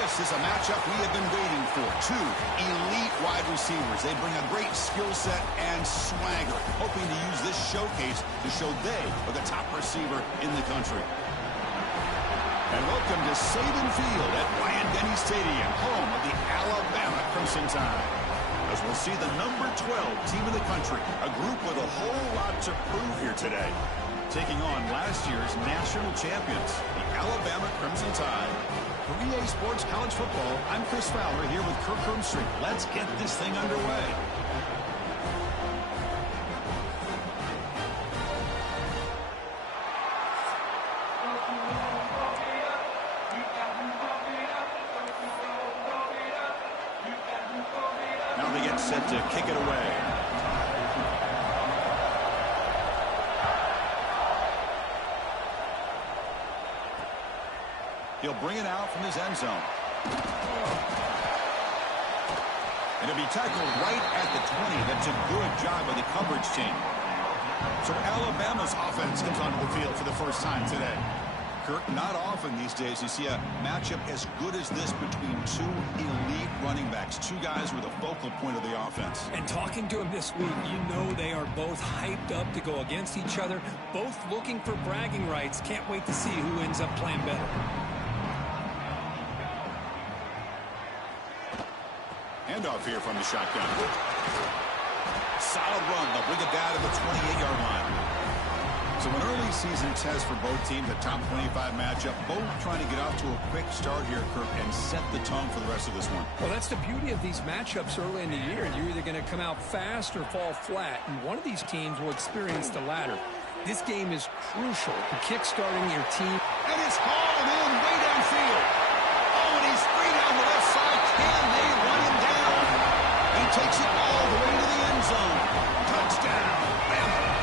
This is a matchup we have been waiting for. Two elite wide receivers. They bring a great skill set and swagger, hoping to use this showcase to show they are the top receiver in the country. And welcome to Saban Field at Bryant-Denny Stadium, home of the Alabama Crimson Tide. As we'll see the number 12 team in the country, a group with a whole lot to prove here today. Taking on last year's national champions, the Alabama Crimson Tide. For EA Sports College Football, I'm Chris Fowler here with Kirk Hermstreet. Let's get this thing underway. Now they get set to kick it away. He'll bring it out from his end zone. And he'll be tackled right at the 20. That's a good job by the coverage team. So Alabama's offense comes onto the field for the first time today. Kirk, not often these days you see a matchup as good as this between two elite running backs, two guys with a focal point of the offense. And talking to him this week, you know they are both hyped up to go against each other, both looking for bragging rights. Can't wait to see who ends up playing better. Handoff here from the shotgun. Solid run. They'll bring it down to the 28-yard line. So an early season test for both teams, a top 25 matchup. Both trying to get off to a quick start here, Kirk, and set the tone for the rest of this one. Well, that's the beauty of these matchups early in the year. You're either going to come out fast or fall flat, and one of these teams will experience the latter. This game is crucial to kick-starting your team. And it's hauled in way downfield. Oh, and he's free down the left side. Can they run him down? He takes it all the way to the end zone. Touchdown, Bama.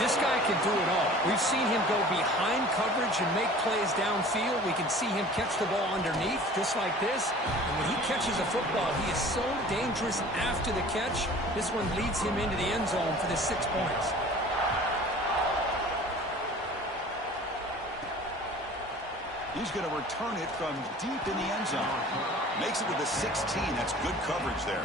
This guy can do it all. We've seen him go behind coverage and make plays downfield. We can see him catch the ball underneath, just like this. And when he catches a football, he is so dangerous after the catch. This one leads him into the end zone for the 6 points. He's going to return it from deep in the end zone. Makes it to the 16. That's good coverage there.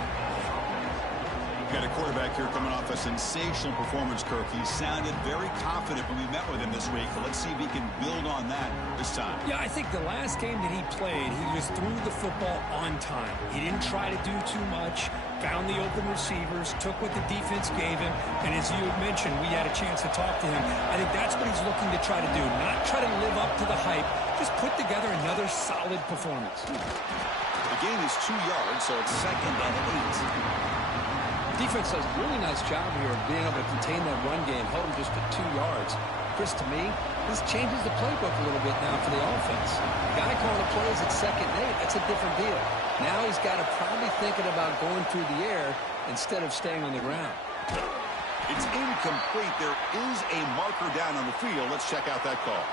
Got a quarterback here coming off a sensational performance, Kirk. He sounded very confident when we met with him this week. But let's see if he can build on that this time. Yeah, I think the last game that he played, he just threw the football on time. He didn't try to do too much, found the open receivers, took what the defense gave him, and as you had mentioned, we had a chance to talk to him. I think that's what he's looking to try to do, not try to live up to the hype, just put together another solid performance. The gain is 2 yards, so it's 2nd and 8. Defense does a really nice job here of being able to contain that run game, held him just at 2 yards. Chris, to me, this changes the playbook a little bit now for the offense. The guy calling the plays at 2nd and 8, that's a different deal. Now he's got to probably thinking about going through the air instead of staying on the ground. It's incomplete. There is a marker down on the field. Let's check out that call.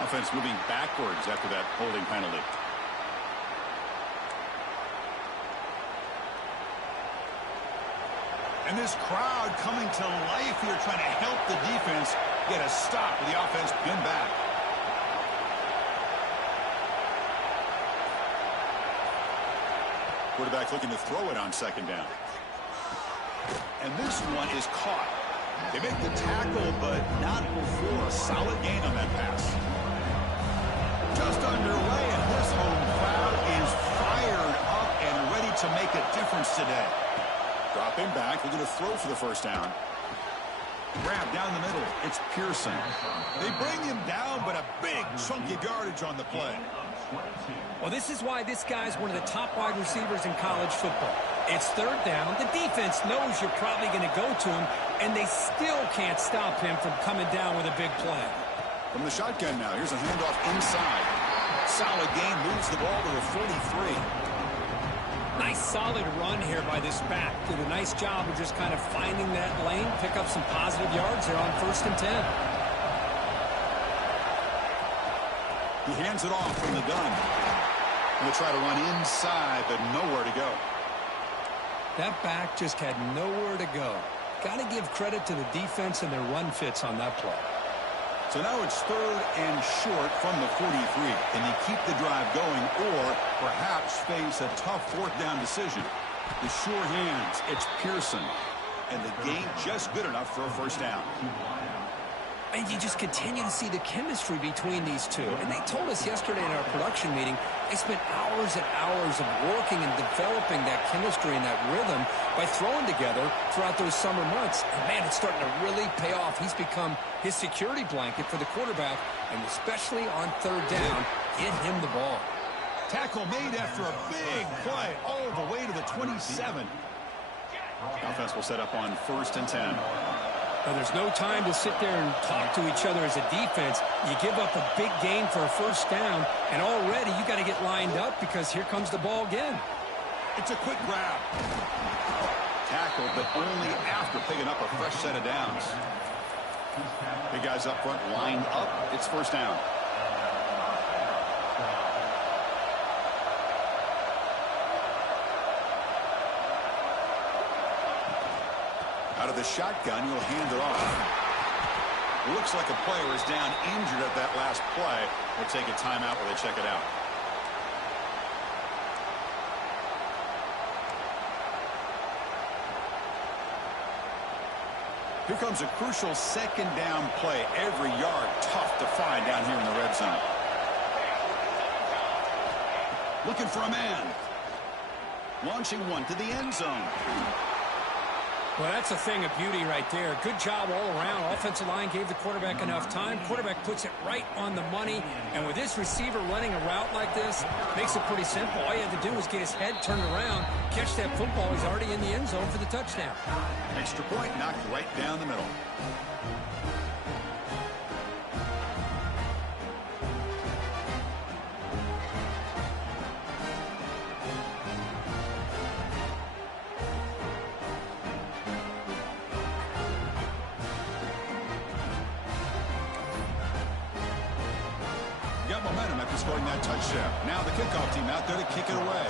Offense moving backwards after that holding penalty. And this crowd coming to life here, trying to help the defense get a stop with the offense pinned back. Quarterback looking to throw it on 2nd down. And this one is caught. They make the tackle, but not before a solid gain on that pass. Just underway, and this home crowd is fired up and ready to make a difference today. Dropping back, looking to throw for the 1st down. Grab down the middle. It's Pearson. They bring him down, but a big chunk of yardage on the play. Well, this is why this guy's one of the top wide receivers in college football. It's 3rd down. The defense knows you're probably going to go to him, and they still can't stop him from coming down with a big play. From the shotgun now, here's a handoff inside. Solid gain, moves the ball to the 43. Nice solid run here by this back. Did a nice job of just kind of finding that lane, pick up some positive yards there on 1st and 10. He hands it off from the gun. Going to try to run inside, but nowhere to go. That back just had nowhere to go. got to give credit to the defense and their run fits on that play. So now it's 3rd and short from the 43. Can you keep the drive going or perhaps face a tough 4th down decision? The sure hands, it's Pearson. And the gain just good enough for a 1st down. And you just continue to see the chemistry between these two. And they told us yesterday in our production meeting, they spent hours and hours of working and developing that chemistry and that rhythm by throwing together throughout those summer months. And, man, it's starting to really pay off. He's become his security blanket for the quarterback, and especially on 3rd down, get him the ball. Tackle made after a big play all the way to the 27. Offense will set up on 1st and 10. Now, there's no time to sit there and talk to each other as a defense. You give up a big gain for a 1st down, and already you got to get lined up because here comes the ball again. It's a quick grab. Tackled, but only after picking up a fresh set of downs. Big guys up front lined up. It's 1st down. Out of the shotgun, you'll hand it off. It looks like a player is down injured at that last play. We'll take a timeout while they check it out. Here comes a crucial 2nd down play. Every yard tough to find down here in the red zone. Looking for a man. Launching one to the end zone. Well, that's a thing of beauty right there. Good job all around. Offensive line gave the quarterback enough time. Quarterback puts it right on the money. And with this receiver running a route like this, makes it pretty simple. All you have to do is get his head turned around, catch that football. He's already in the end zone for the touchdown. Extra point knocked right down the middle. Got momentum after scoring that touchdown. Now the kickoff team out there to kick it away.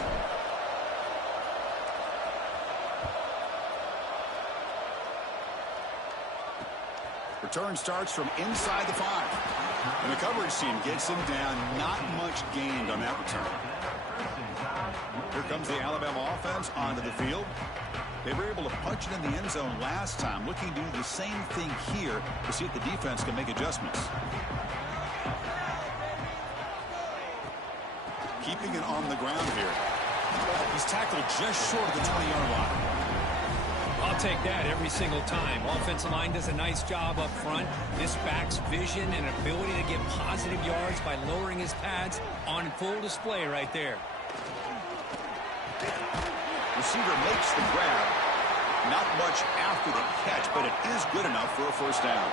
Return starts from inside the 5. And the coverage team gets him down. Not much gained on that return. Here comes the Alabama offense onto the field. They were able to punch it in the end zone last time. Looking to do the same thing here to see if the defense can make adjustments. Keeping it on the ground here. He's tackled just short of the 20-yard line. I'll take that every single time. Offensive line does a nice job up front. This back's vision and ability to get positive yards by lowering his pads on full display right there. Receiver makes the grab. Not much after the catch, but it is good enough for a 1st down.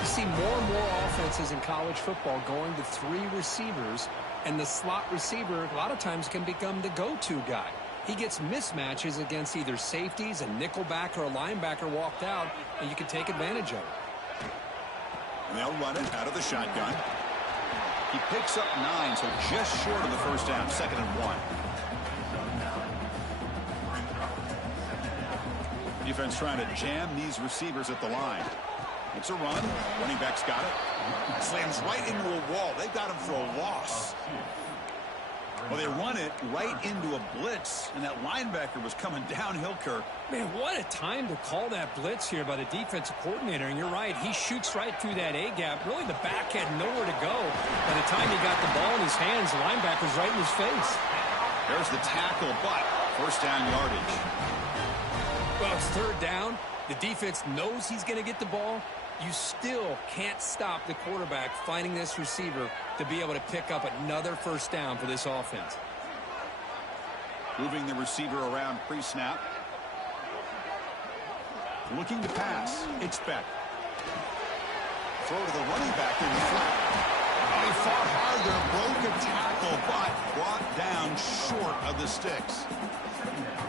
You see more and more offenses in college football going to 3 receivers, and the slot receiver a lot of times can become the go-to guy. He gets mismatches against either safeties, a nickelbacker, or a linebacker walked out, and you can take advantage of it. And they'll run it out of the shotgun. He picks up 9, so just short of the 1st down, 2nd and 1. Defense trying to jam these receivers at the line. It's a run. Running back's got it. Slams right into a wall. They got him for a loss. Well, they run it right into a blitz, and that linebacker was coming downhill, Kirk. Man, what a time to call that blitz here by the defensive coordinator. And you're right, he shoots right through that A-gap. Really, the back had nowhere to go. By the time he got the ball in his hands, the linebacker's right in his face. There's the tackle, but 1st down yardage. Well, it's 3rd down. The defense knows he's going to get the ball. You still can't stop the quarterback finding this receiver to be able to pick up another 1st down for this offense. Moving the receiver around pre-snap. Looking to pass. It's Beck. Throw to the running back in the flat. Oh, he fought hard there. Broke a tackle, but brought down short of the sticks.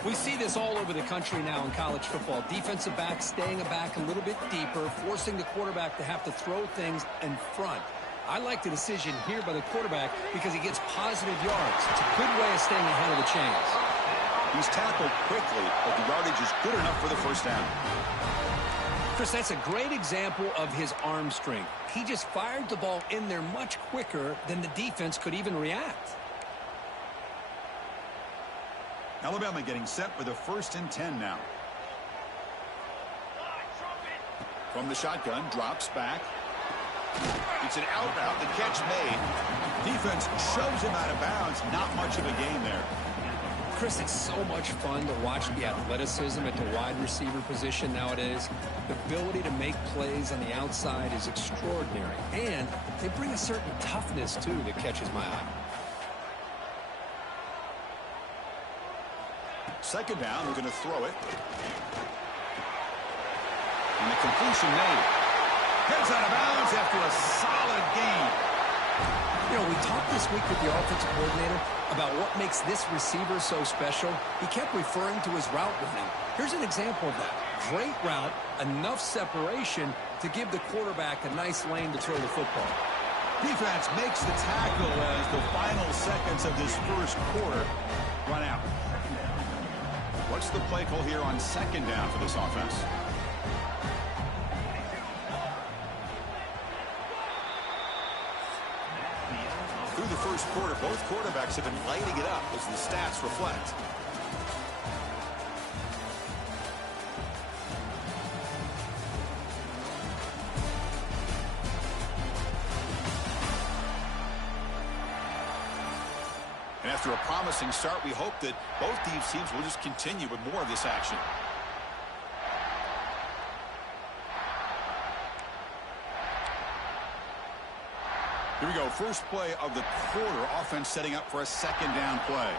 We see this all over the country now in college football. Defensive backs staying back a little bit deeper, forcing the quarterback to have to throw things in front. I like the decision here by the quarterback because he gets positive yards. It's a good way of staying ahead of the chains. He's tackled quickly, but the yardage is good enough for the first down. Chris, that's a great example of his arm strength. He just fired the ball in there much quicker than the defense could even react. Alabama getting set for the 1st and 10 now. From the shotgun, drops back. It's an out route. The catch made. Defense shoves him out of bounds. Not much of a gain there. Chris, it's so much fun to watch the athleticism at the wide receiver position nowadays. The ability to make plays on the outside is extraordinary. And they bring a certain toughness, too, that catches my eye. Second down, we're going to throw it. And the completion made. Gets out of bounds after a solid gain. You know, we talked this week with the offensive coordinator about what makes this receiver so special. He kept referring to his route running. Here's an example of that. Great route, enough separation to give the quarterback a nice lane to throw the football. Defense makes the tackle as the final seconds of this first quarter run out. What's the play call here on second down for this offense? Through the first quarter, both quarterbacks have been lighting it up as the stats reflect. And after a promising start, we hope that both these teams will just continue with more of this action. Here we go. First play of the quarter. Offense setting up for a second down play.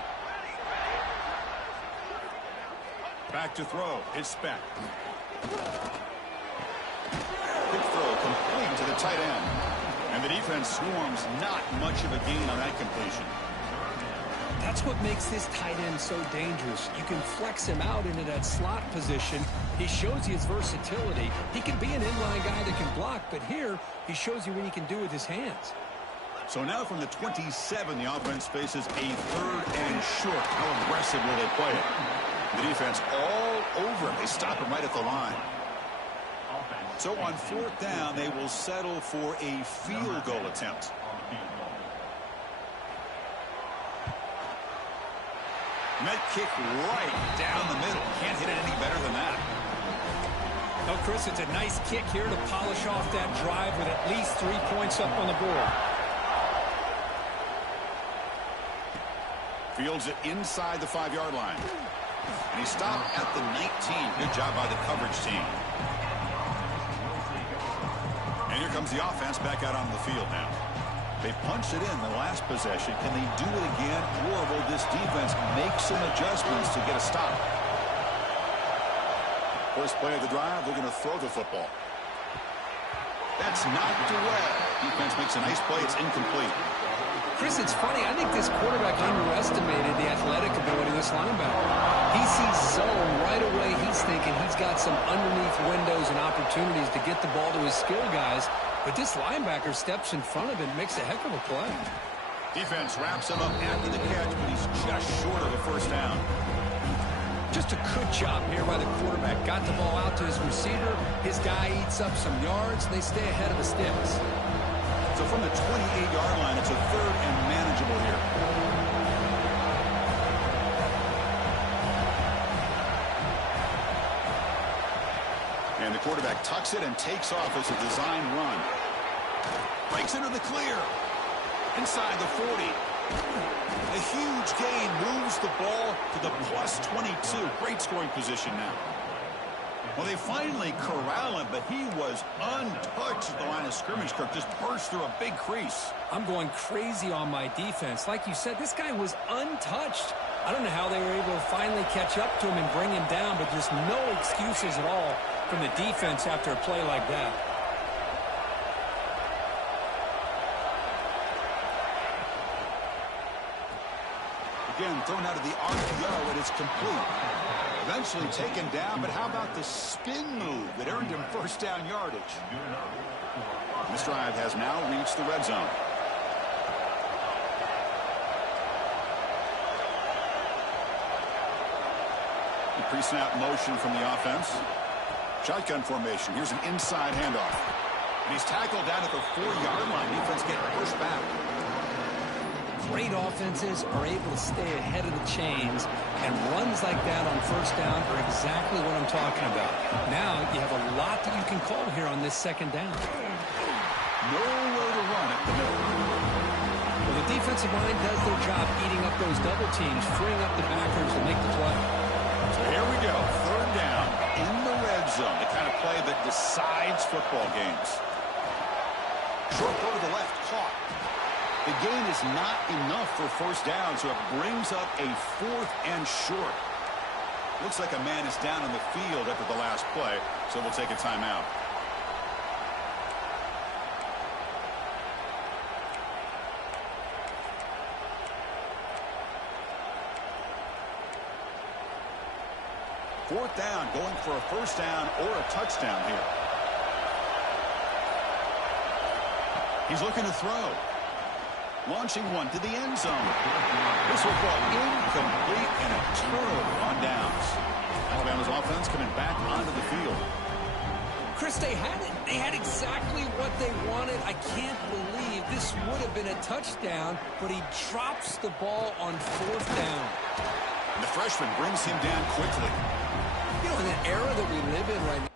Back to throw. It's back. Quick throw complete to the tight end. And the defense swarms. Not much of a gain on that completion. That's what makes this tight end so dangerous. You can flex him out into that slot position. He shows you his versatility. He can be an inline guy that can block, but here he shows you what he can do with his hands. So now from the 27, the offense faces a 3rd and short. How aggressive will they play it? The defense all over him. They stop him right at the line. So on 4th down, they will settle for a field goal attempt. Met kick right down the middle. Can't hit it any better than that. No, Chris, it's a nice kick here to polish off that drive with at least 3 points up on the board. Fields it inside the 5-yard line. And he stopped at the 19. Good job by the coverage team. And here comes the offense back out on the field now. They punched it in the last possession. Can they do it again, or will this defense make some adjustments to get a stop? First play of the drive, they're going to throw the football. That's knocked away. Defense makes a nice play. It's incomplete. Chris, it's funny. I think this quarterback underestimated the athletic ability of this linebacker. He sees zone right away. He's thinking he's got some underneath windows and opportunities to get the ball to his skill guys. But this linebacker steps in front of him and makes a heck of a play. Defense wraps him up after the catch, but he's just short of a first down. Just a good job here by the quarterback. Got the ball out to his receiver. His guy eats up some yards. They stay ahead of the sticks. So from the 28-yard line, it's a 3rd and manageable here. And the quarterback tucks it and takes off as a design run. Breaks into the clear. Inside the 40. A huge gain moves the ball to the plus 22. Great scoring position now. Well, they finally corral him, but he was untouched at the line of scrimmage. Kirk just burst through a big crease. I'm going crazy on my defense. Like you said, this guy was untouched. I don't know how they were able to finally catch up to him and bring him down, but just no excuses at all from the defense after a play like that. Again, thrown out of the RPO, and it's complete. Eventually taken down, but how about the spin move that earned him first down yardage? This drive has now reached the red zone. Pre-snap motion from the offense. Shotgun formation. Here's an inside handoff. And he's tackled down at the 4-yard line. Defense getting pushed back. Great offenses are able to stay ahead of the chains, and runs like that on first down are exactly what I'm talking about. Now you have a lot that you can call here on this second down. Nowhere to run at the middle. Well, the defensive line does their job eating up those double teams, freeing up the backers to make the play. So here we go. Third down in the red zone. The kind of play that decides football games. Short throw to the left, caught. The gain is not enough for first down, so it brings up a 4th and short. Looks like a man is down on the field after the last play, so we'll take a timeout. Fourth down, going for a first down or a touchdown here. He's looking to throw. Launching one to the end zone. This will fall incomplete and a turnover on downs. Alabama's offense coming back onto the field. Chris, they had it. They had exactly what they wanted. I can't believe this would have been a touchdown, but he drops the ball on fourth down. And the freshman brings him down quickly. You know, in the era that we live in right now,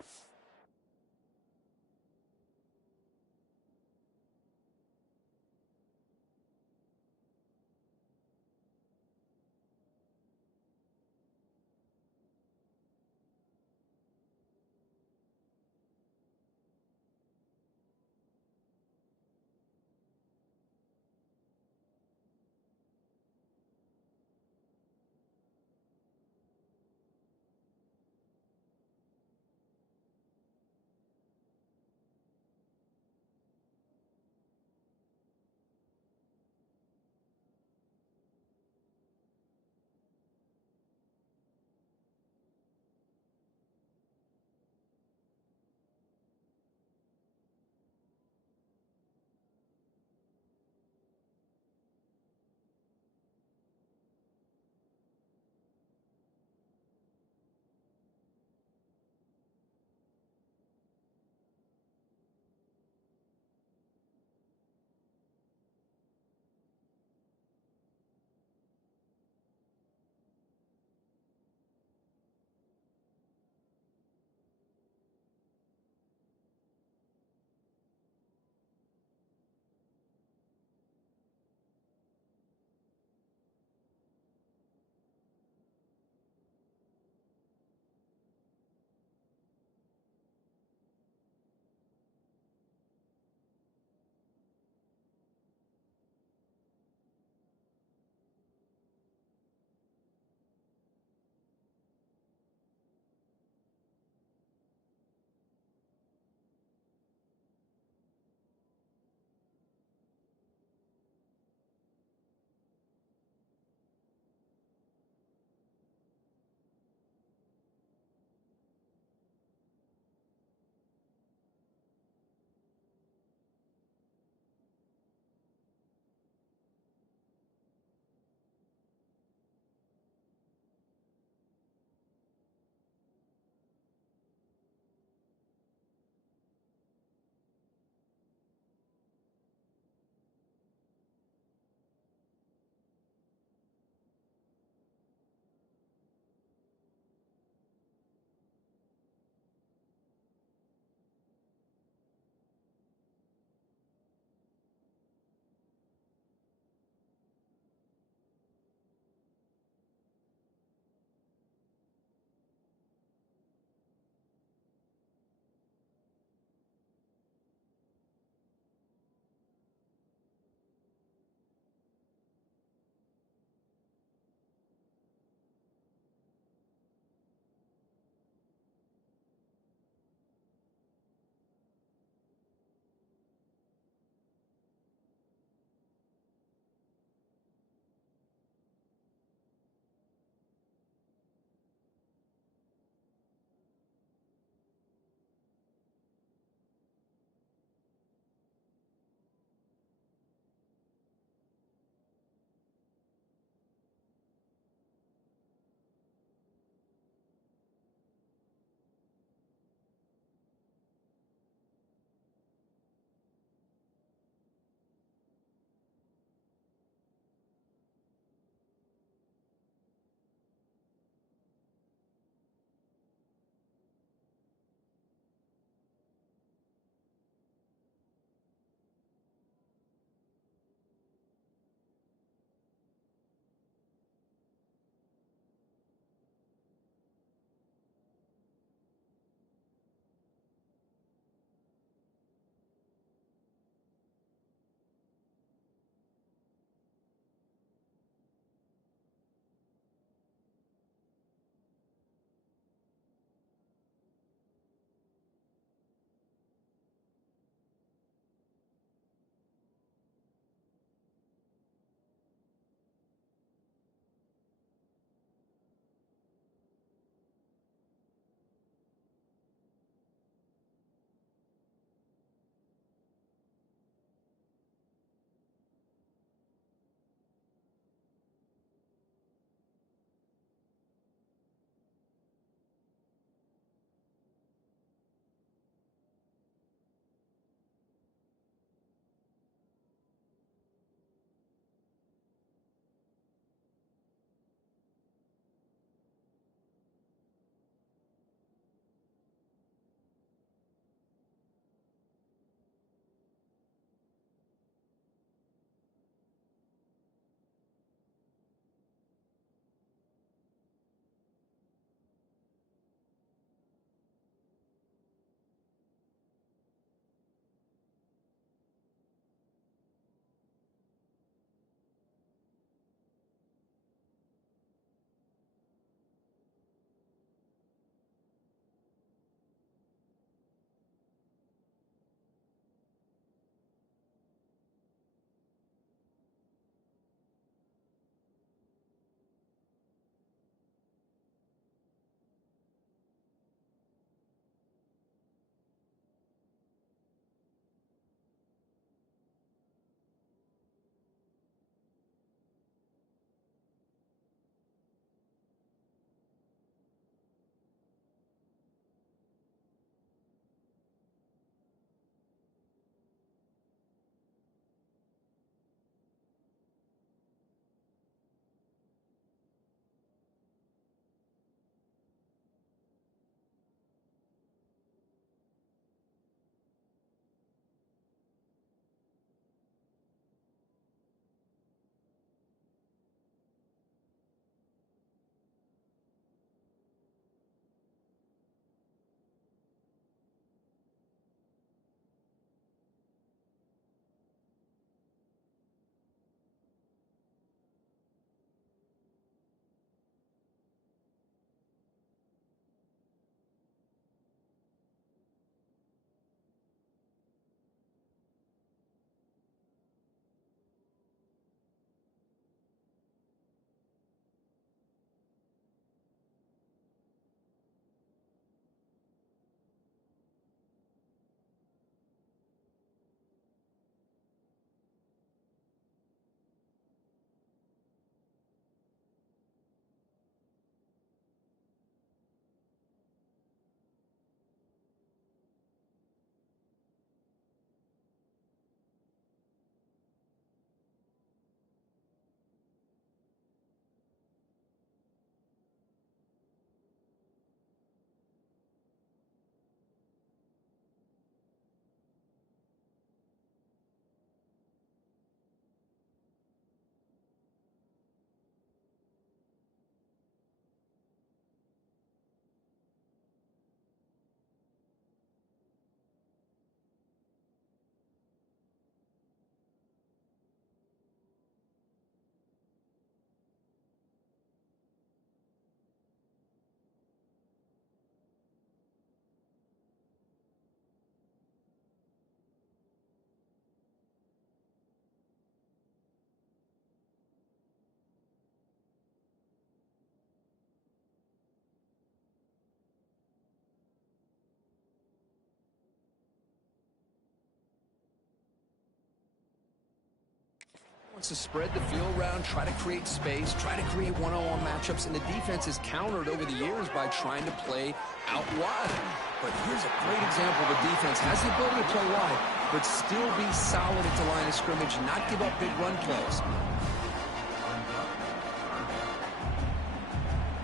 Wants to spread the field around, try to create space, try to create one-on-one matchups, and the defense has countered over the years by trying to play out wide. But here's a great example of a defense has the ability to play wide, but still be solid at the line of scrimmage and not give up big run plays.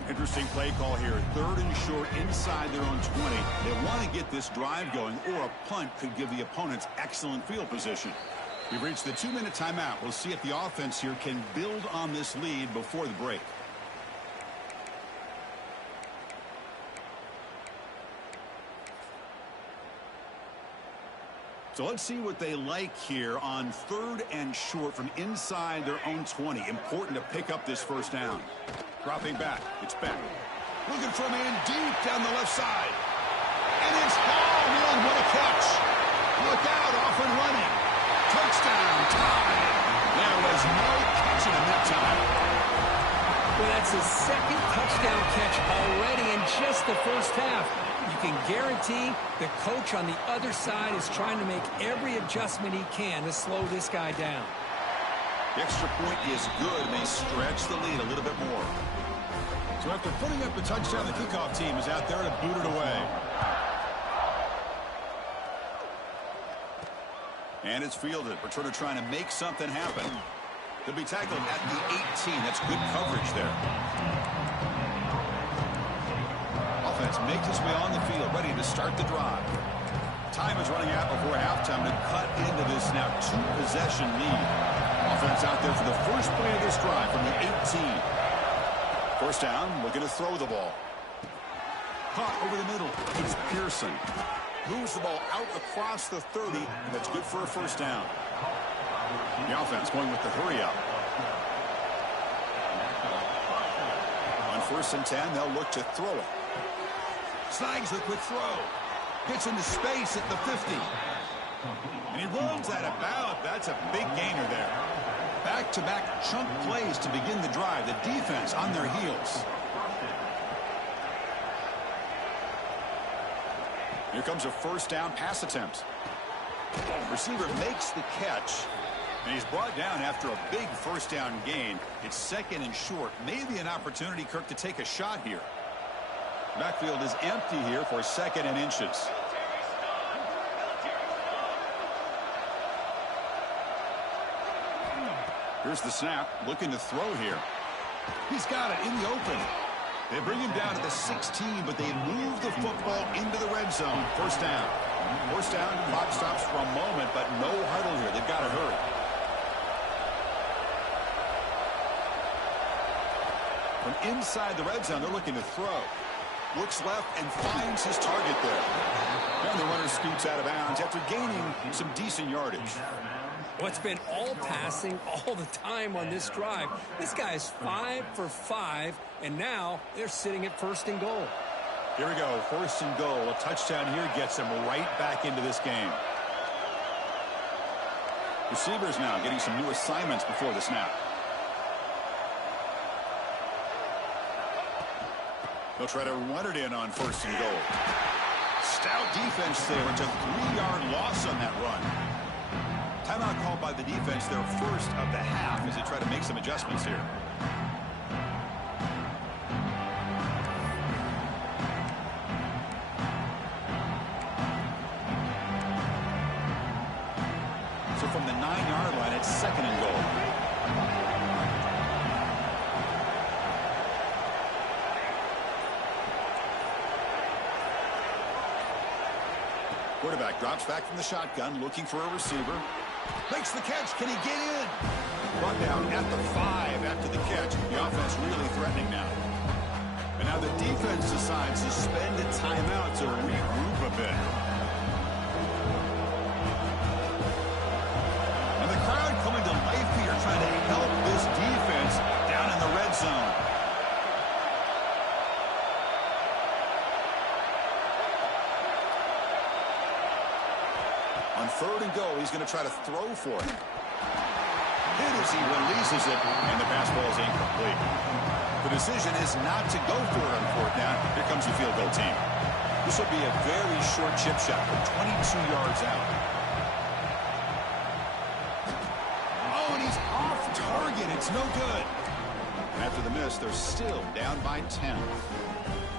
Interesting play call here. 3rd and short inside their own 20. They want to get this drive going, or a punt could give the opponents excellent field position. We've reached the 2-minute timeout. We'll see if the offense here can build on this lead before the break. So let's see what they like here on 3rd and short from inside their own 20. Important to pick up this first down. Dropping back. It's Beck. Looking for a man deep down the left side. And it's hauled in. What a catch. Look out. Off and running. Touchdown. Time. There was no catching him that time. Well, that's his 2nd touchdown catch already in just the first half. You can guarantee the coach on the other side is trying to make every adjustment he can to slow this guy down. The extra point is good, and they stretch the lead a little bit more. So after putting up a touchdown, the kickoff team is out there to boot it away. And it's fielded. Returner trying to make something happen. They'll be tackled at the 18. That's good coverage there. Offense makes its way on the field, ready to start the drive. Time is running out before halftime to cut into this now 2-possession lead. Offense out there for the first play of this drive from the 18. First down, looking to throw the ball. Caught over the middle. It's Pearson. Moves the ball out across the 30, and that's good for a first down. The offense going with the hurry up. On 1st and 10, they'll look to throw it. Snags the quick throw. Gets into space at the 50. And he runs that about. That's a big gainer there. Back-to-back chunk plays to begin the drive. The defense on their heels. Here comes a first down pass attempt. Receiver makes the catch. And he's brought down after a big first down gain. It's 2nd and short. Maybe an opportunity, Kirk, to take a shot here. Backfield is empty here for 2nd and inches. Here's the snap, looking to throw here. He's got it in the open. They bring him down to the 16, but they move the football into the red zone. First down. First down, clock stops for a moment, but no huddle here. They've got to hurry. From inside the red zone, they're looking to throw. Looks left and finds his target there. And the runner scoots out of bounds after gaining some decent yardage. Well, it's been all passing all the time on this drive. This guy is 5 for 5, and now they're sitting at 1st and goal. Here we go, 1st and goal. A touchdown here gets them right back into this game. Receivers now getting some new assignments before the snap. They'll try to run it in on 1st and goal. Stout defense there. It's a 3-yard loss on that run. Timeout called by the defense, their first of the half, as they try to make some adjustments here. So from the 9-yard line, it's 2nd and goal. Quarterback drops back from the shotgun, looking for a receiver. Makes the catch. Can he get in? Brought down at the 5 after the catch. The offense really threatening now. And now the defense decides to spend a timeout to regroup a bit. And the crowd coming to life here, trying to help this defense down in the red zone. On 3rd and goal, he's going to try to throw for it. Hit as he releases it, and the pass ball is incomplete. The decision is not to go for it on 4th down. Here comes the field goal team. This will be a very short chip shot from 22 yards out. Oh, and he's off and it's no good. After the miss, they're still down by 10.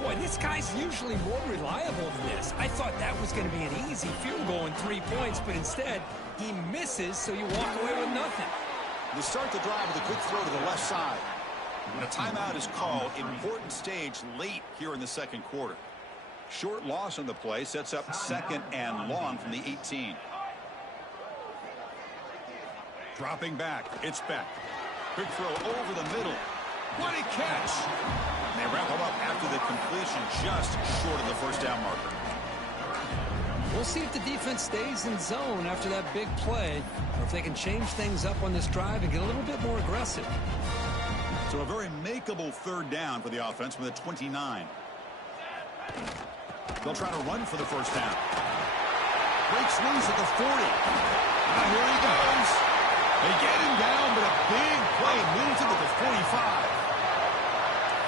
Boy, this guy's usually more reliable than this. I thought that was going to be an easy field goal in 3 points, but instead, he misses, so you walk away with nothing. They start the drive with a quick throw to the left side. And a timeout is called. Important stage late here in the second quarter. Short loss on the play sets up 2nd and long from the 18. Dropping back, it's Beck. Quick throw over the middle. What a catch! And they wrap him up after the completion, just short of the first down marker. We'll see if the defense stays in zone after that big play, or if they can change things up on this drive and get a little bit more aggressive. So a very makeable 3rd down for the offense with a 29. They'll try to run for the first down. Breaks loose at the 40. Now here he goes. They get him down, but a big play moves him to the 45.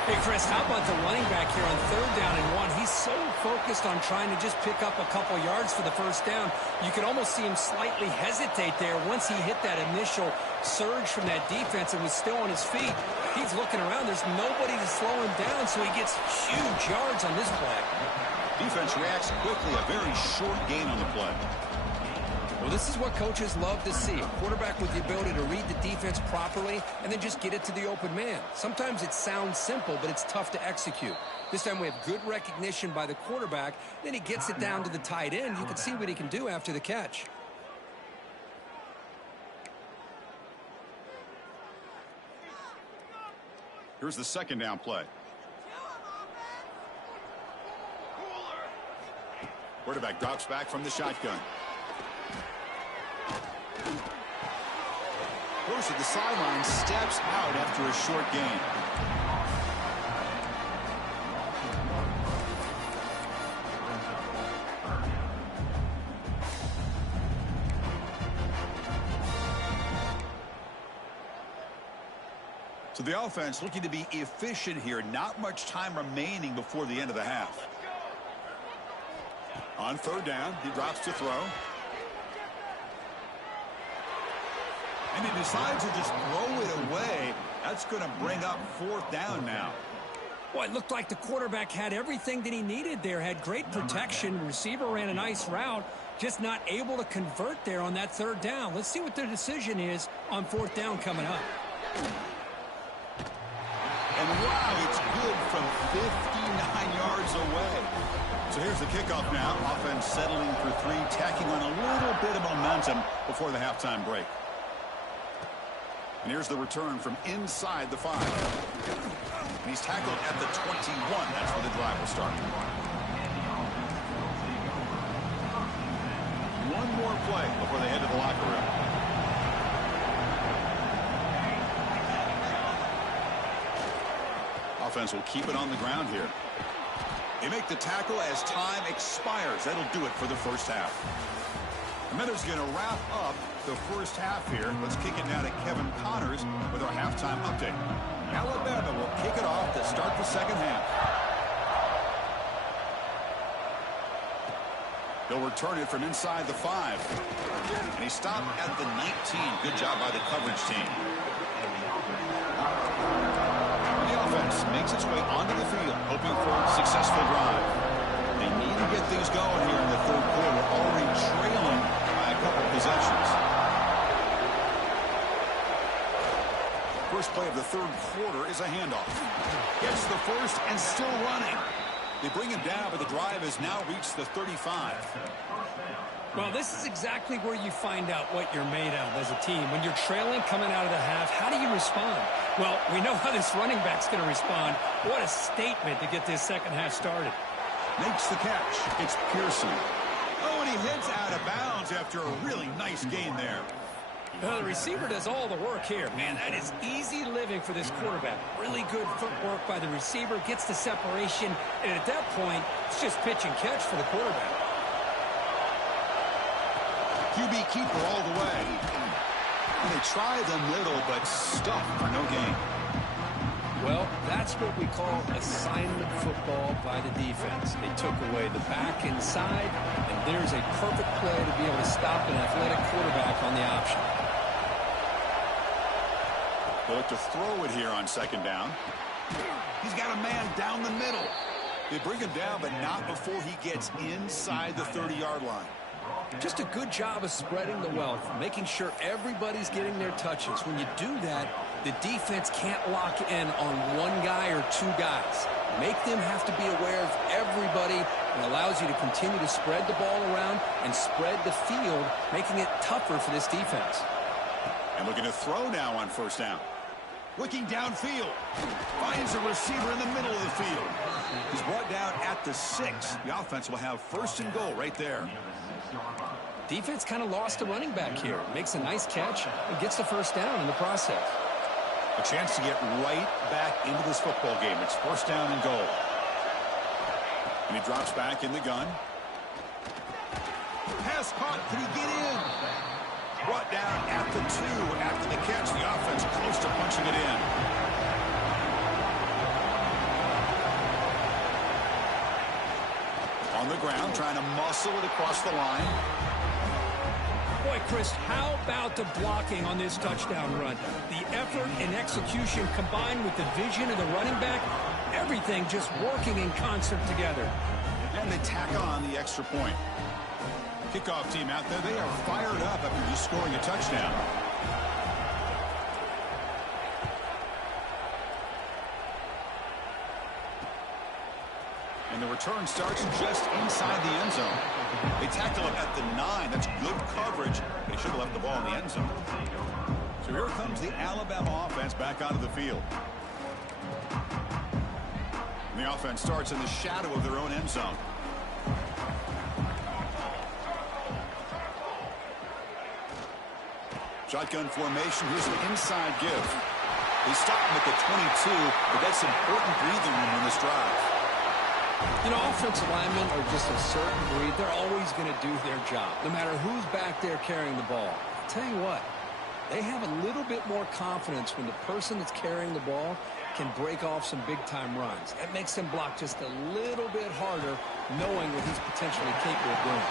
Hey, Chris, how about the running back here on 3rd down and 1? He's so focused on trying to just pick up a couple yards for the first down. You could almost see him slightly hesitate there once he hit that initial surge from that defense and was still on his feet. He's looking around. There's nobody to slow him down, so he gets huge yards on this play. Defense reacts quickly. A very short gain on the play. Well, this is what coaches love to see. A quarterback with the ability to read the defense properly and then just get it to the open man. Sometimes it sounds simple, but it's tough to execute. This time we have good recognition by the quarterback. Then he gets it down to the tight end. You can see what he can do after the catch. Here's the 2nd down play. Quarterback drops back from the shotgun. Goes to the sideline, steps out after a short gain. So the offense looking to be efficient here. Not much time remaining before the end of the half. On 3rd down, he drops to throw. And he decides to just throw it away. That's going to bring up 4th down now. Well, it looked like the quarterback had everything that he needed there. Had great protection. Receiver ran a nice route. Just not able to convert there on that 3rd down. Let's see what their decision is on 4th down coming up. And wow, it's good from 59 yards away. So here's the kickoff now. Offense settling for 3, tacking on a little bit of momentum before the halftime break. And here's the return from inside the 5. And he's tackled at the 21. That's where the drive will start. One more play before they head to the locker room. Offense will keep it on the ground here. They make the tackle as time expires. That'll do it for the first half. And then there's going to wrap up the first half here. Let's kick it now to Kevin Connors with our halftime update. Alabama will kick it off to start the second half. They'll return it from inside the 5. And he stopped at the 19. Good job by the coverage team. And the offense makes its way onto the field, hoping for a successful drive. They need to get things going here in the 3rd quarter, already trailing by a couple possessions. First play of the 3rd quarter is a handoff. Gets the first and still running. They bring him down, but the drive has now reached the 35. Well, this is exactly where you find out what you're made of as a team. When you're trailing coming out of the half, how do you respond? Well, we know how this running back's going to respond. What a statement to get this second half started. Makes the catch. It's Pearson. Oh, and he heads out of bounds after a really nice gain there. Well, the receiver does all the work here. Man, that is easy living for this quarterback. Really good footwork by the receiver, gets the separation, and at that point, it's just pitch and catch for the quarterback. QB keeper all the way. And they try the middle, but stuck for no gain. Well, that's what we call assignment football by the defense. They took away the back inside, and there's a perfect play to be able to stop an athletic quarterback on the option. They'll look to throw it here on second down. He's got a man down the middle. They bring him down, but not before he gets inside the 30-yard line. Just a good job of spreading the wealth, making sure everybody's getting their touches. When you do that, the defense can't lock in on one guy or two guys. Make them have to be aware of everybody, and allows you to continue to spread the ball around and spread the field, making it tougher for this defense. And looking to throw now on first down. Looking downfield. Finds a receiver in the middle of the field. He's brought down at the 6. The offense will have first and goal right there. Defense kind of lost a running back here. Makes a nice catch and gets the first down in the process. A chance to get right back into this football game. It's first down and goal. And he drops back in the gun. Pass caught. Can he get in? Brought down at the 2 after the catch. The offense close to punching it in. On the ground, trying to muscle it across the line. Boy, Chris, how about the blocking on this touchdown run? The effort and execution combined with the vision of the running back, everything just working in concert together. And they tack on the extra point. Kickoff team out there, they are fired up after just scoring a touchdown. And the return starts just inside the end zone. They tackle him at the 9. That's good coverage. They should have left the ball in the end zone. So here comes the Alabama offense back onto the field. And the offense starts in the shadow of their own end zone. Shotgun formation. Here's an inside give. They stop him at the 22, but that's important breathing room on this drive. You know, offensive linemen are just a certain breed. They're always going to do their job, no matter who's back there carrying the ball. I'll tell you what, they have a little bit more confidence when the person that's carrying the ball can break off some big-time runs. That makes them block just a little bit harder, knowing what he's potentially capable of doing.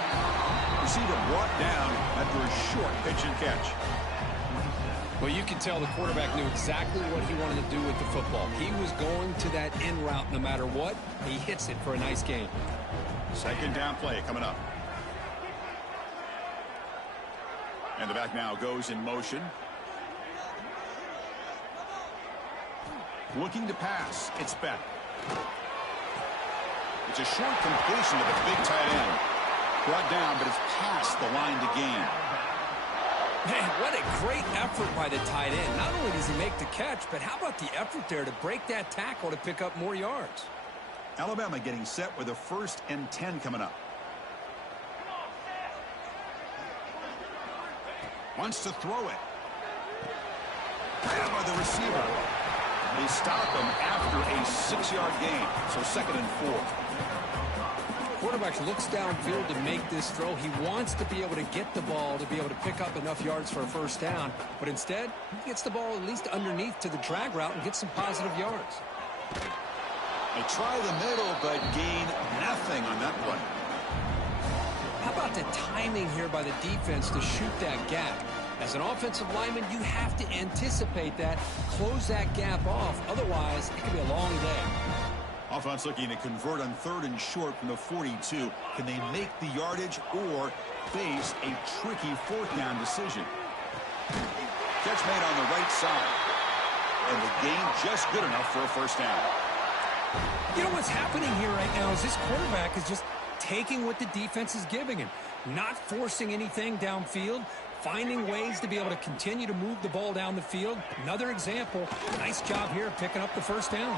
Receiver brought down after a short pitch and catch. Well, you can tell the quarterback knew exactly what he wanted to do with the football. He was going to that in route no matter what. He hits it for a nice gain. Second down play coming up. And the back now goes in motion. Looking to pass. It's Beck. It's a short completion to the big tight end. Brought down, but it's past the line to gain. Man, what a great effort by the tight end. Not only does he make the catch, but how about the effort there to break that tackle to pick up more yards? Alabama getting set with a 1st and 10 coming up. Wants to throw it. Grabbed by the receiver. They stop him after a 6-yard gain. So 2nd and 4. Quarterback looks downfield to make this throw. He wants to be able to get the ball to be able to pick up enough yards for a first down. But instead, he gets the ball at least underneath to the drag route and gets some positive yards. They try the middle, but gain nothing on that play. How about the timing here by the defense to shoot that gap? As an offensive lineman, you have to anticipate that, close that gap off. Otherwise, it could be a long day. Offense looking to convert on 3rd and short from the 42. Can they make the yardage or face a tricky 4th down decision? Catch made on the right side. And the gain just good enough for a first down. You know what's happening here right now is this quarterback is just taking what the defense is giving him, not forcing anything downfield, finding ways to be able to continue to move the ball down the field. Another example, nice job here picking up the first down.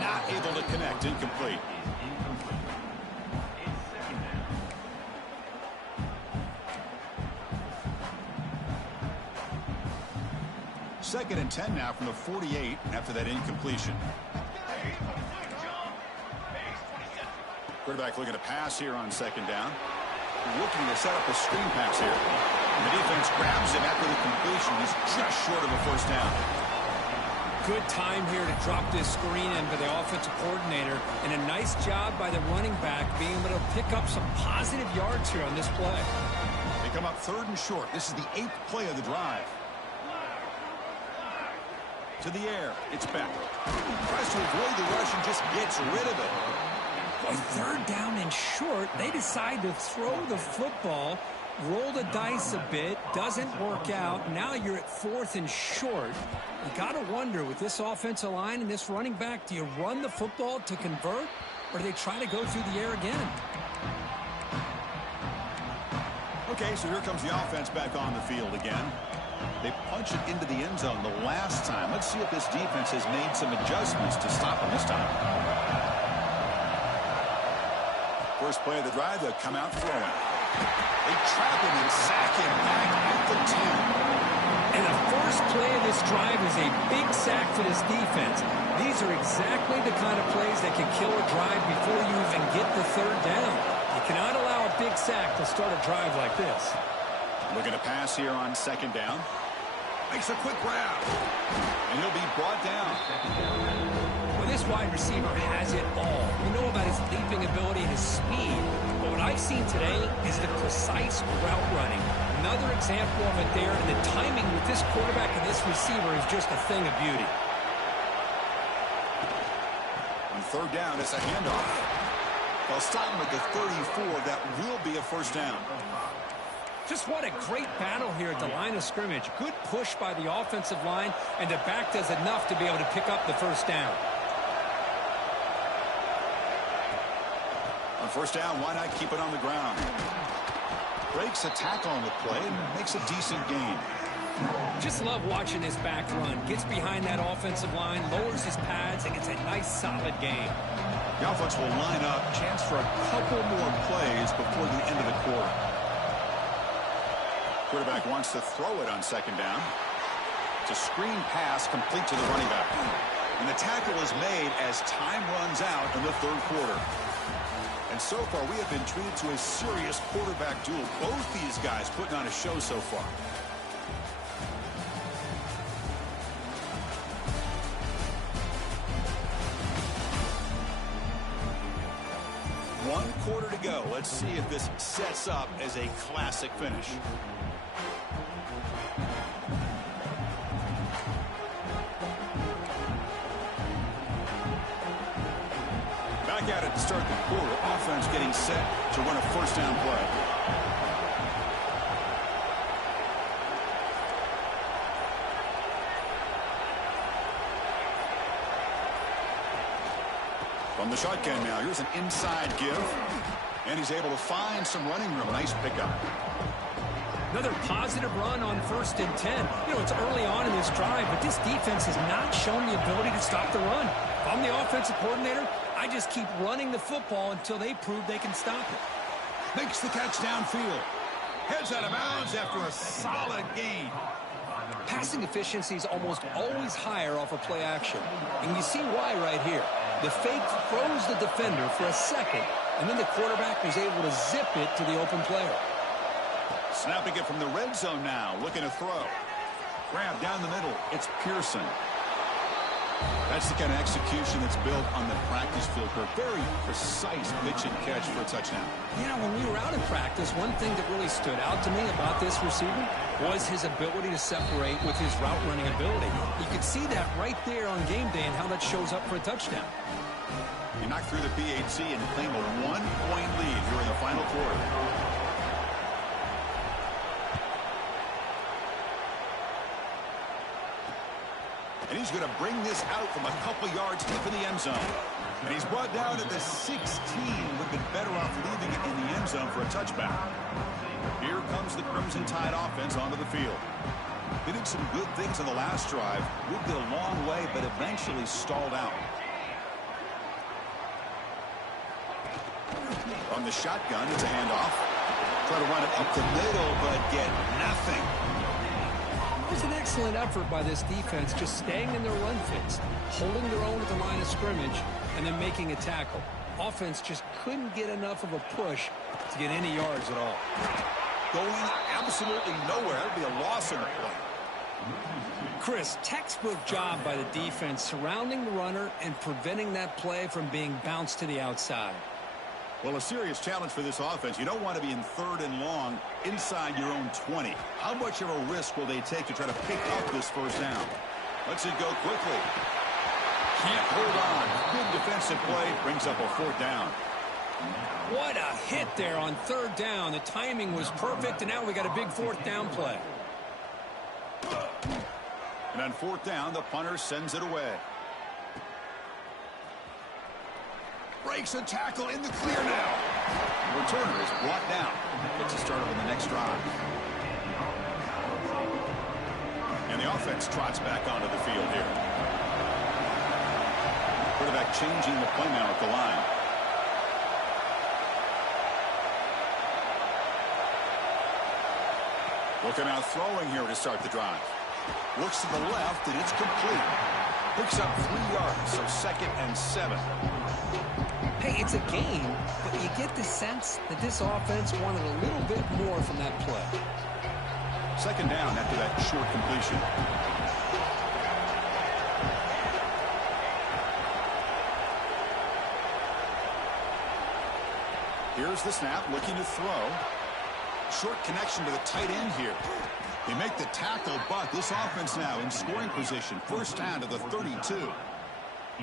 Not able to connect, incomplete. Second and 10 now from the 48 after that incompletion. Quarterback looking to pass here on 2nd down. Looking to set up a screen pass here. And the defense grabs him after the completion. He's just short of a first down. Good time here to drop this screen in for the offensive coordinator, and a nice job by the running back being able to pick up some positive yards here on this play. They come up 3rd and short. This is the 8th play of the drive. To the air. It's back. Tries to avoid the rush and just gets rid of it. Boy, third down and short. They decide to throw the football, roll the dice a bit, doesn't work out. Now you're at fourth and short. You got to wonder, with this offensive line and this running back, do you run the football to convert, or do they try to go through the air again? Okay, so here comes the offense back on the field again. They punch it into the end zone the last time. Let's see if this defense has made some adjustments to stop them this time. First play of the drive, they'll come out throwing. They trap him and sack him back at the 10. And the first play of this drive is a big sack for this defense. These are exactly the kind of plays that can kill a drive before you even get the third down. You cannot allow a big sack to start a drive like this. Looking to pass here on second down. Makes a quick grab. And he'll be brought down. Well, this wide receiver has it all. We know about his leaping ability and his speed. But what I've seen today is the precise route running. Another example of it there. And the timing with this quarterback and this receiver is just a thing of beauty. On third down, it's a handoff. They'll stop him at the 34. That will be a first down. Just what a great battle here at the line of scrimmage. Good push by the offensive line, and the back does enough to be able to pick up the first down. On first down, why not keep it on the ground? Breaks a tackle on the play and makes a decent gain. Just love watching this back run. Gets behind that offensive line, lowers his pads, and gets a nice solid gain. The offense will line up. Chance for a couple more plays before the end of the quarter. Quarterback wants to throw it on second down. It's a screen pass complete to the running back. And the tackle is made as time runs out in the third quarter. And so far, we have been treated to a serious quarterback duel. Both these guys putting on a show so far. One quarter to go. Let's see if this sets up as a classic finish. Back at it to start the quarter. Offense getting set to run a first down play. From the shotgun now, here's an inside give. And he's able to find some running room. Nice pickup. Another positive run on 1st and 10. You know, it's early on in this drive, but this defense has not shown the ability to stop the run. If I'm the offensive coordinator, I just keep running the football until they prove they can stop it. Makes the catch downfield. Heads out of bounds after a solid gain. Passing efficiency is almost always higher off of play action. And you see why right here. The fake throws the defender for a second, and then the quarterback was able to zip it to the open player. Snapping it from the red zone now, looking to throw. Grab down the middle. It's Pearson. That's the kind of execution that's built on the practice field. A very precise pitch and catch for a touchdown. Yeah, when we were out in practice, one thing that really stood out to me about this receiver was his ability to separate with his route running ability. You could see that right there on game day and how that shows up for a touchdown. You knock through the PAT and claim a 1-point lead here in the final quarter. And he's going to bring this out from a couple yards deep in the end zone. And he's brought down at the 16. Would have been better off leaving it in the end zone for a touchback. Here comes the Crimson Tide offense onto the field. They did some good things on the last drive. Moved it a long way, but eventually stalled out. On the shotgun, it's a handoff. Try to run it up the middle, but get nothing. It was an excellent effort by this defense, just staying in their run fits, holding their own at the line of scrimmage, and then making a tackle. Offense just couldn't get enough of a push to get any yards at all. Going absolutely nowhere. That would be a loss in the play. Chris, textbook job by the defense surrounding the runner and preventing that play from being bounced to the outside. Well, a serious challenge for this offense. You don't want to be in 3rd and long inside your own 20. How much of a risk will they take to try to pick up this first down? Lets it go quickly. Can't hold on. Good defensive play. Brings up a 4th down. What a hit there on 3rd down. The timing was perfect, and now we got a big 4th down play. And on 4th down, the punter sends it away. Breaks a tackle in the clear now. The returner is brought down. Gets a start on the next drive. And the offense trots back onto the field here. Quarterback changing the play now at the line. Looking out throwing here to start the drive. Looks to the left, and it's complete. Picks up 3 yards, so 2nd and 7. Hey, it's a game, but you get the sense that this offense wanted a little bit more from that play. 2nd down after that short completion. Here's the snap, looking to throw. Short connection to the tight end here. They make the tackle, but this offense now in scoring position. 1st down to the 32.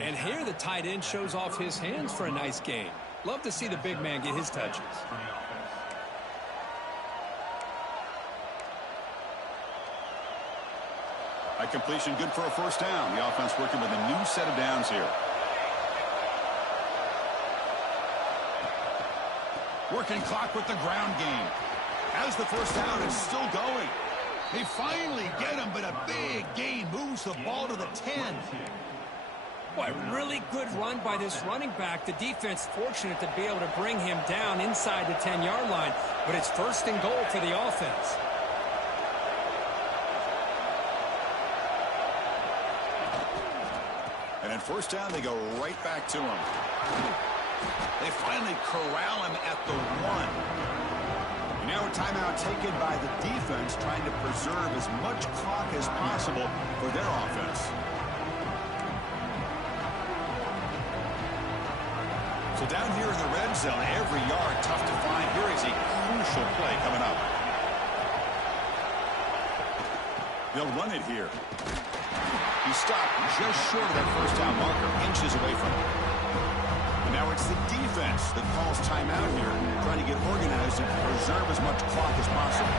And here the tight end shows off his hands for a nice game. Love to see the big man get his touches. A completion good for a 1st down. The offense working with a new set of downs here. Working clock with the ground game. As the 1st down is still going. They finally get him, but a big gain moves the ball to the 10. Boy, really good run by this running back. The defense fortunate to be able to bring him down inside the 10-yard line, but it's 1st and goal for the offense. And in 1st down, they go right back to him. They finally corral him at the 1. Now a timeout taken by the defense, trying to preserve as much clock as possible for their offense. So down here in the red zone, every yard tough to find. Here is a crucial play coming up. They'll run it here. He stopped just short of that 1st down marker, inches away from it. And now it's the defense that calls timeout here, trying to get organized and preserve as much clock as possible.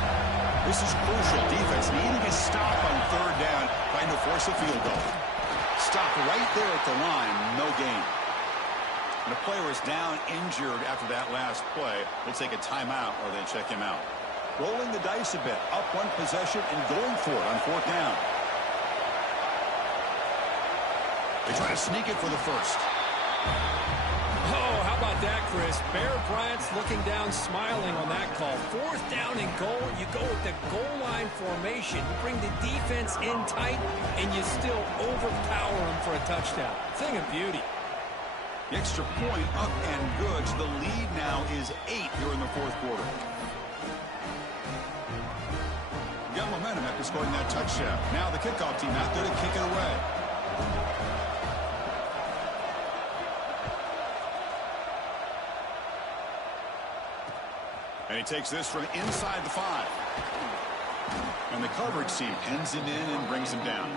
This is crucial. Defense needing a stop on 3rd down, trying to force a field goal. Stop right there at the line, no gain. And the player is down injured after that last play. We'll take a timeout or they check him out. Rolling the dice a bit, up 1 possession and going for it on 4th down. They try to sneak it for the 1st. Oh, how about that, Chris? Bear Bryant's looking down, smiling on that call. 4th down and goal. You go with the goal line formation. You bring the defense in tight, and you still overpower them for a touchdown. Thing of beauty. The extra point up and good. So the lead now is 8 here in the 4th quarter. Got momentum after scoring that touchdown. Now the kickoff team out there to kick it away. And he takes this from inside the 5. And the coverage team pins him in and brings him down.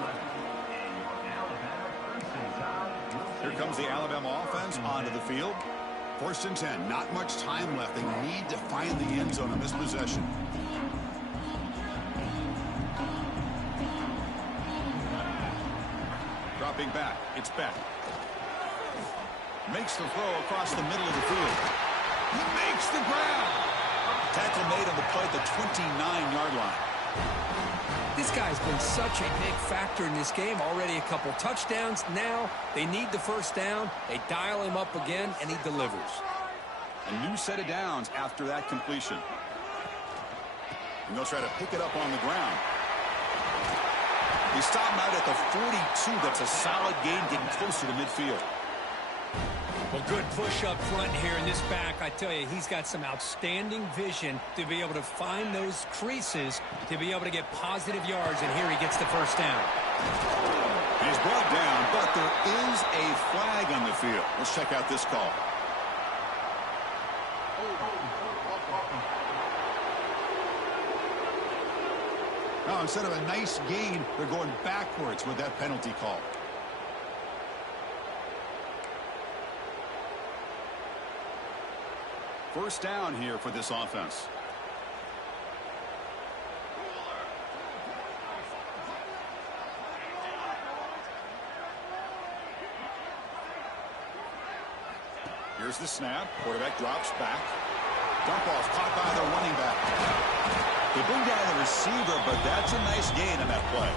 Here comes the Alabama offense onto the field. 1st and 10. Not much time left. They need to find the end zone on this possession. Dropping back. It's Beck. Makes the throw across the middle of the field. He makes the grab. Tackle made on the play at the 29-yard line. This guy's been such a big factor in this game. Already a couple touchdowns. Now they need the 1st down. They dial him up again, and he delivers. A new set of downs after that completion. And they'll try to pick it up on the ground. They stop him out at the 42. That's a solid gain, getting closer to midfield. Well, good push up front here in this back. I tell you, he's got some outstanding vision to be able to find those creases, to be able to get positive yards, and here he gets the 1st down. He's brought down, but there is a flag on the field. Let's check out this call. Now, instead of a nice gain, they're going backwards with that penalty call. First down here for this offense. Here's the snap. Quarterback drops back. Dump off caught by the running back. They bring down the receiver, but that's a nice gain on that play.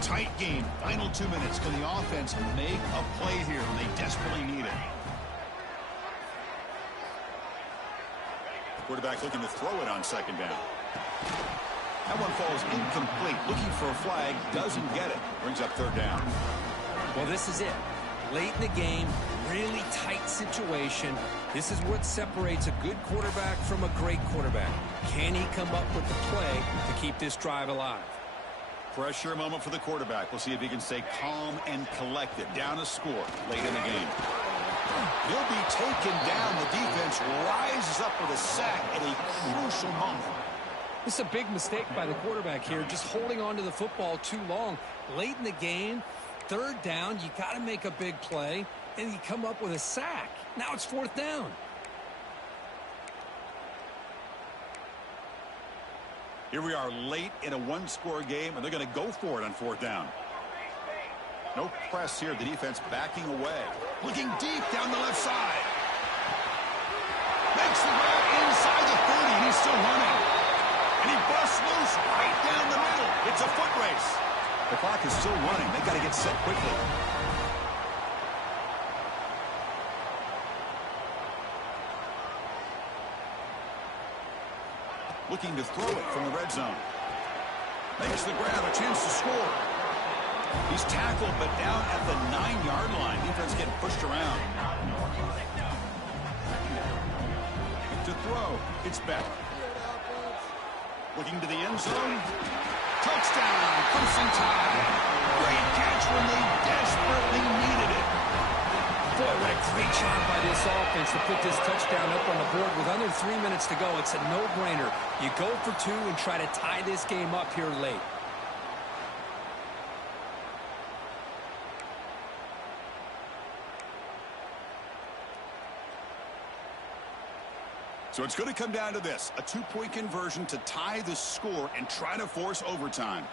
Tight game. Final 2 minutes. Can the offense make a play here? They desperately need it. Quarterback looking to throw it on second down. That one falls incomplete. Looking for a flag. Doesn't get it. Brings up third down. Well, this is it. Late in the game, really tight situation. This is what separates a good quarterback from a great quarterback. Can he come up with the play to keep this drive alive? Pressure moment for the quarterback. We'll see if he can stay calm and collected. Down a score late in the game. He'll be taken down. The defense rises up with a sack at a crucial moment. This is a big mistake by the quarterback here, just holding on to the football too long. Late in the game, third down, you got to make a big play, and you come up with a sack. Now it's fourth down. Here we are late in a one-score game, and they're going to go for it on fourth down. No press here. The defense backing away. Looking deep down the left side. Makes the grab inside the 30, and he's still running. And he busts loose right down the middle. It's a foot race. The clock is still running. They've got to get set quickly. Looking to throw it from the red zone. Makes the grab, a chance to score. He's tackled, but down at the 9-yard line. Defense getting pushed around. To throw, it's Beck. Looking to the end zone. Touchdown, Crimson Tide. Great catch when they desperately needed it. Boy, what a great job by this offense to put this touchdown up on the board with under 3 minutes to go. It's a no-brainer. You go for two and try to tie this game up here late. So it's going to come down to this, a two-point conversion to tie the score and try to force overtime.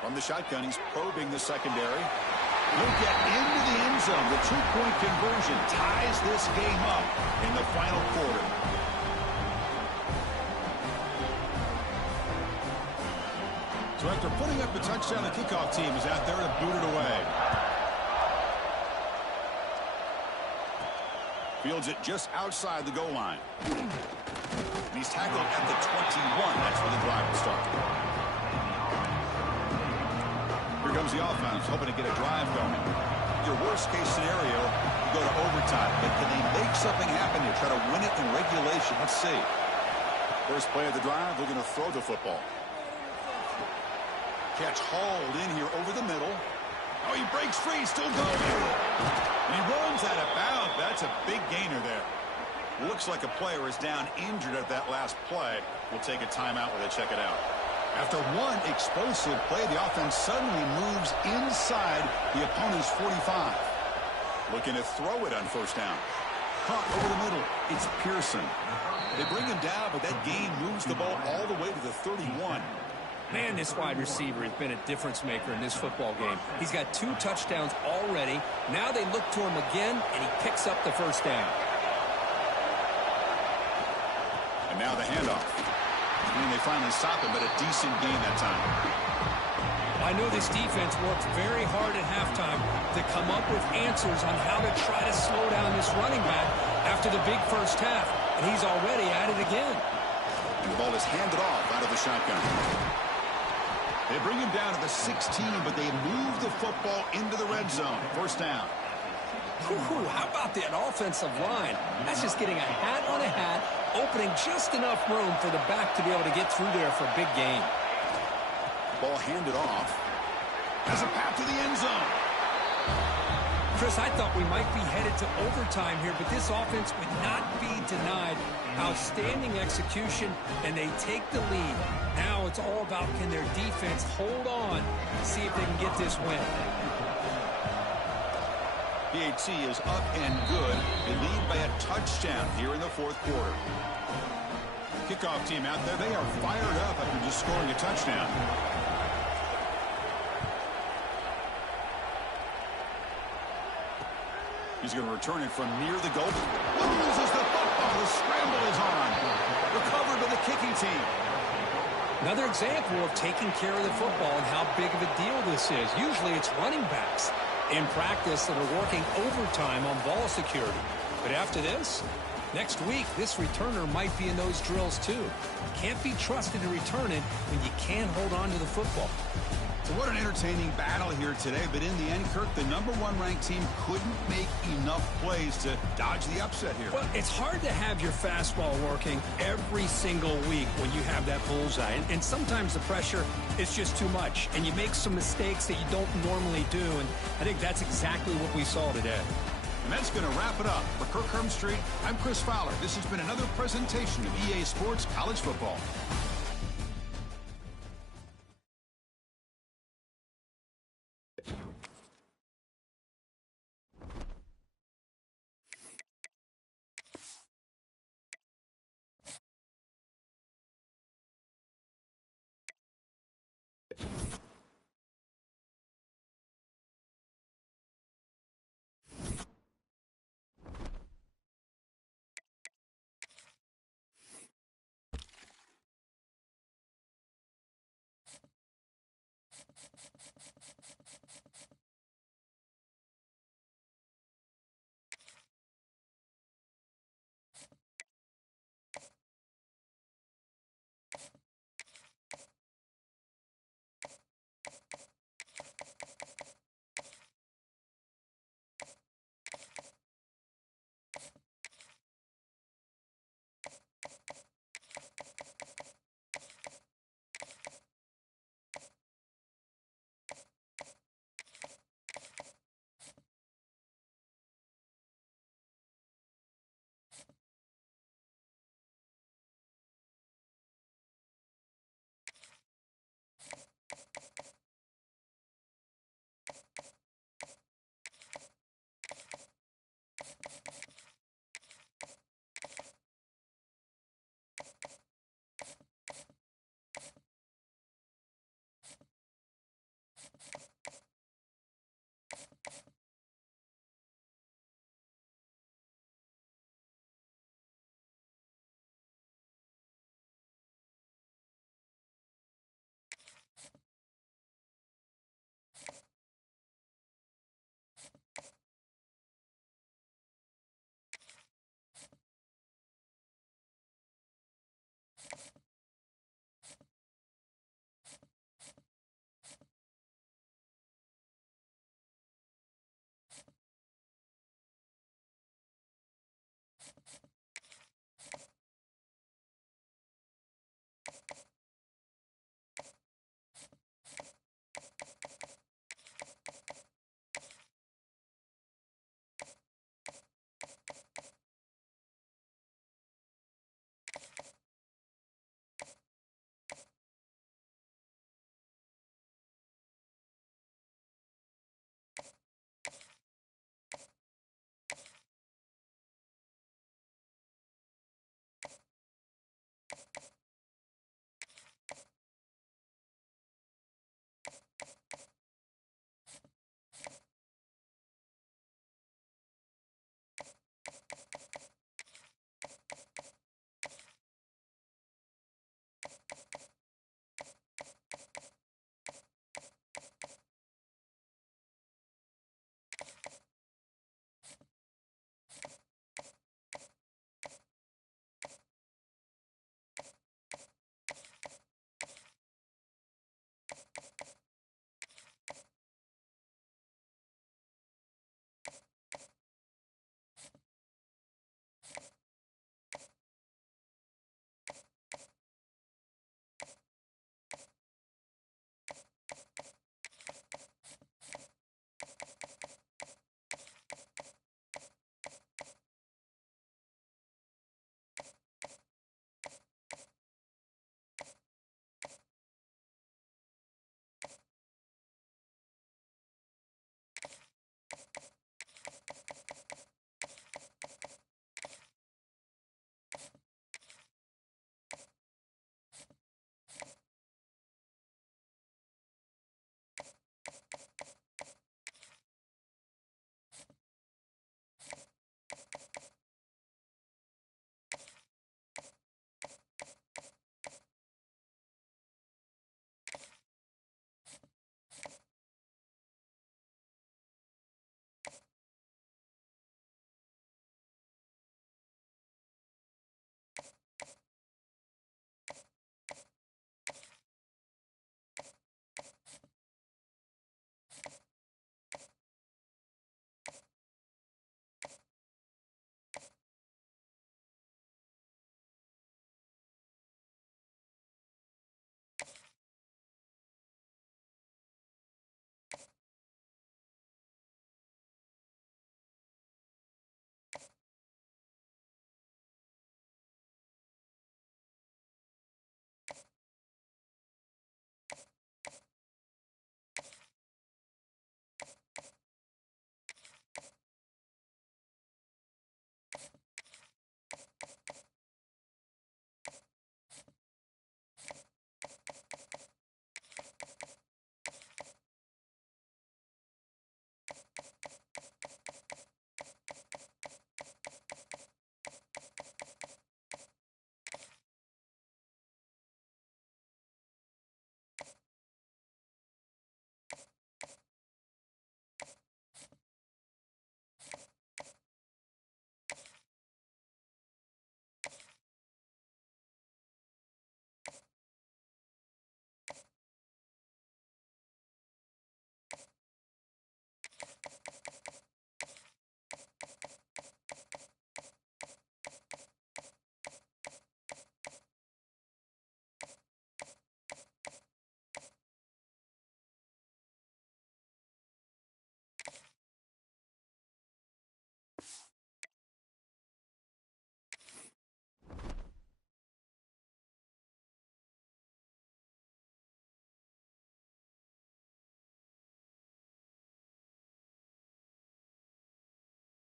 From the shotgun, he's probing the secondary. He'll get into the end zone. The two-point conversion ties this game up in the final quarter. So after putting up the touchdown, the kickoff team is out there to boot it away. Fields it just outside the goal line. And he's tackled at the 21. That's where the drive will start. Here comes the offense, hoping to get a drive going. Your worst-case scenario, you go to overtime. But can they make something happen here? Try to win it in regulation. Let's see. First play of the drive, looking to throw the football. Catch hauled in here over the middle. Oh, he breaks free, still going. And he runs out of bounds. That's a big gainer there. Looks like a player is down injured at that last play. We'll take a timeout while they check it out. After one explosive play, the offense suddenly moves inside the opponent's 45. Looking to throw it on first down. Caught over the middle. It's Pearson. They bring him down, but that gain moves the ball all the way to the 31. Man, this wide receiver has been a difference maker in this football game. He's got 2 touchdowns already. Now they look to him again, and he picks up the first down. And now the handoff. I mean, they finally stop him, but a decent gain that time. I know this defense worked very hard at halftime to come up with answers on how to try to slow down this running back after the big first half, and he's already at it again. And the ball is handed off out of the shotgun. They bring him down to the 16, but they move the football into the red zone. First down. How about that offensive line? That's just getting a hat on a hat, opening just enough room for the back to be able to get through there for a big gain. Ball handed off. has a path to the end zone. Chris, I thought we might be headed to overtime here, but this offense would not be denied. Outstanding execution, and they take the lead. Now it's all about, can their defense hold on, see if they can get this win. PAT is up and good. They lead by a touchdown here in the fourth quarter. Kickoff team out there, they are fired up after just scoring a touchdown. He's going to return it from near the goal. Loses the football. The scramble is on. Recovered by the kicking team. Another example of taking care of the football and how big of a deal this is. Usually it's running backs in practice that are working overtime on ball security. But after this, next week, this returner might be in those drills too. Can't be trusted to return it when you can't hold on to the football. So what an entertaining battle here today, but in the end, Kirk, the number one ranked team couldn't make enough plays to dodge the upset here. Well, it's hard to have your fastball working every single week when you have that bullseye, and sometimes the pressure is just too much, and you make some mistakes that you don't normally do, and I think that's exactly what we saw today. And that's going to wrap it up. For Kirk Hermstreet, I'm Chris Fowler. This has been another presentation of EA Sports College Football.